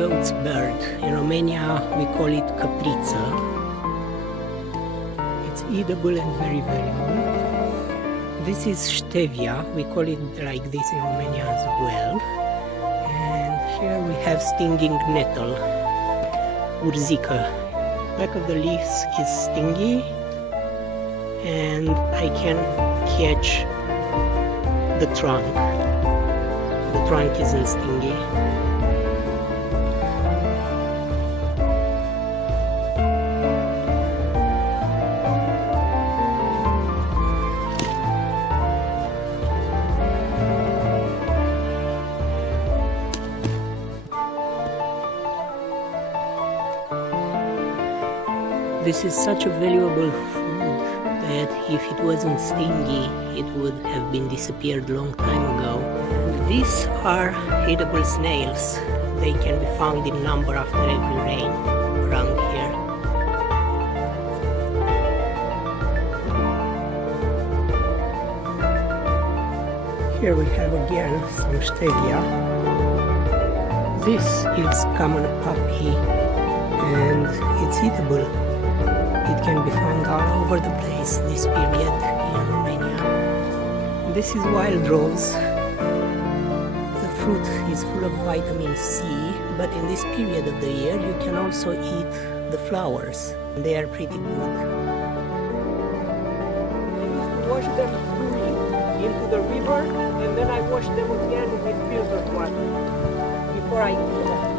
goat's bird. In Romania we call it capriță. It's edible and very valuable. This is stevia, we call it like this in Romania as well. And here we have stinging nettle, urzică. Back of the leaves is stingy, and I can catch the trunk. The trunk isn't stingy. This is such a valuable food that if it wasn't stingy, it would have been disappeared long time ago. These are edible snails. They can be found in number after every rain around here. Here we have again some stevia. This is common poppy and it's eatable. It can be found all over the place this period in Romania. This is wild rose. The fruit is full of vitamin C, but in this period of the year you can also eat the flowers. They are pretty good. I used to wash them fully into the river, and then I wash them again with filtered water before I eat them.